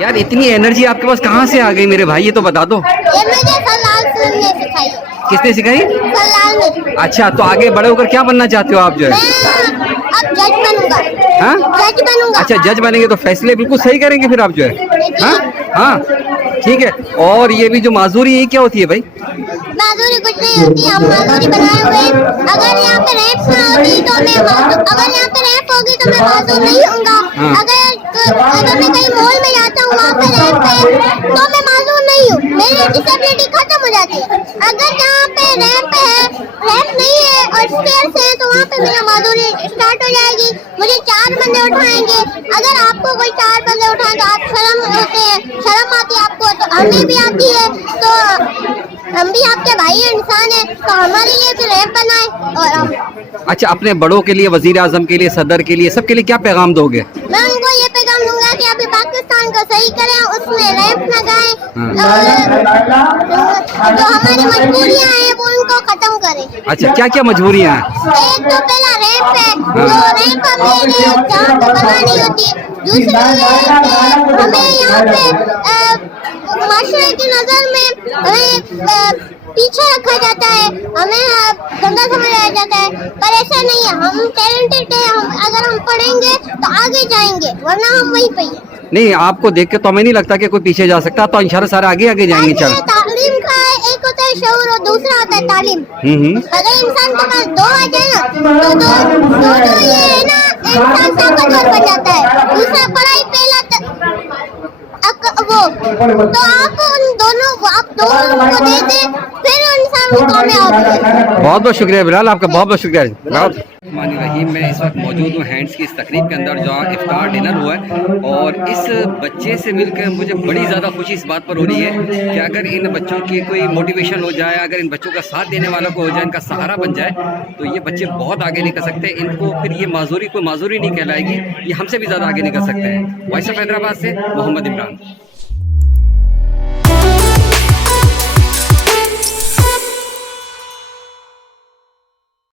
यार इतनी एनर्जी आपके पास कहाँ से आ गई मेरे भाई, ये तो बता दो। ये मुझे सलाल सर ने सिखाई। किसने सिखाई? सलाल ने। अच्छा, तो आगे बड़े होकर क्या बनना चाहते हो आप जो है? मैं अब जज बनूंगा। हाँ? जज बनूंगा। अच्छा, जज बनेंगे तो फैसले बिल्कुल सही करेंगे फिर आप जो है। हाँ हाँ, ठीक है। और ये भी जो माजूरी है क्या होती है भाई? माजूरी कुछ नहीं होती, हम माजूरी बनाए हुए। अगर यहाँ पे रैंप ना होती तो मैं अगर यहाँ पे रैंप होगी तो मैं माजूर नहीं होऊंगा। अगर मैं कहीं मॉल में जाता हूँ वहाँ पे रैंप है तो मैं माजूर नहीं हूँ, मेरी डिसेबिलिटी खत्म हो जाती है। अगर जहाँ पे रैंप है, रैंप नहीं है और स्टेयर्स है तो वहाँ पे मेरा माजूरी स्टार्ट हो जाएगी। मुझे 4 बंदे उठाएंगे। अगर आपको कोई 4 बंदे उठाए तो आप शर्म होते हैं, शर्म आती है आपको, तो हमें भी आती है। तो हम भी आपके भाई इंसान है, तो हमारे लिए भी रैंप बनाए। और हम अच्छा, अपने बड़ों के लिए, वजीर आजम के लिए, सदर के लिए, सबके लिए क्या पैगाम दोगे? मैं उनको ये पैगाम दूंगा कि अभी पाकिस्तान को सही करें, उसमें रैंप लगाएं और जो हमारी मजबूरियां हैं वो उनको खत्म करें। अच्छा, क्या क्या मजबूरियाँ हैं? एक तो पहला रैंप है, जो रैंप हमें जहाँ पे बनानी होती है। दूसरी ये कि हमें यहाँ पे माशरे की नजर में हमें पीछे रखा जाता है, हमें गंदा समझाया जाता है, पर ऐसा नहीं है। हम टैलेंटेड हैं, अगर हम पढ़ेंगे तो आगे जाएंगे, वरना हम वहीं पे ही। नहीं, आपको देख के तो हमें नहीं लगता कि कोई पीछे जा सकता, तो इंशाल्लाह सारे आगे आगे जाएंगे। चल, तालीम का एक होता है शऊर और दूसरा होता है तालीम। अगर इंसान के पास 2 आ जाए ना तो दो ये है ना, इंसान ताकतवर बन जाता है। दूसरा पढ़ाई पहला वो, तो आप उन दोनों को दे दे, फिर इंसान वो कामयाब है। बहुत बहुत शुक्रिया बिलाल, आपका बहुत बहुत शुक्रिया। रहीम, मैं इस वक्त मौजूद हूँ हैंड्स की इस तकरीब के अंदर जहाँ इफ्तार डिनर हुआ है, और इस बच्चे से मिलकर मुझे बड़ी ज़्यादा खुशी इस बात पर हो रही है कि अगर इन बच्चों की कोई मोटिवेशन हो जाए, अगर इन बच्चों का साथ देने वाला को हो जाए, इनका सहारा बन जाए, तो ये बच्चे बहुत आगे निकल सकते हैं। इनको फिर ये माजूरी कोई माजूरी नहीं कहलाएगी, ये हमसे भी ज़्यादा आगे निकल सकते हैं। वॉइस ऑफ हैदराबाद से मोहम्मद इमरान।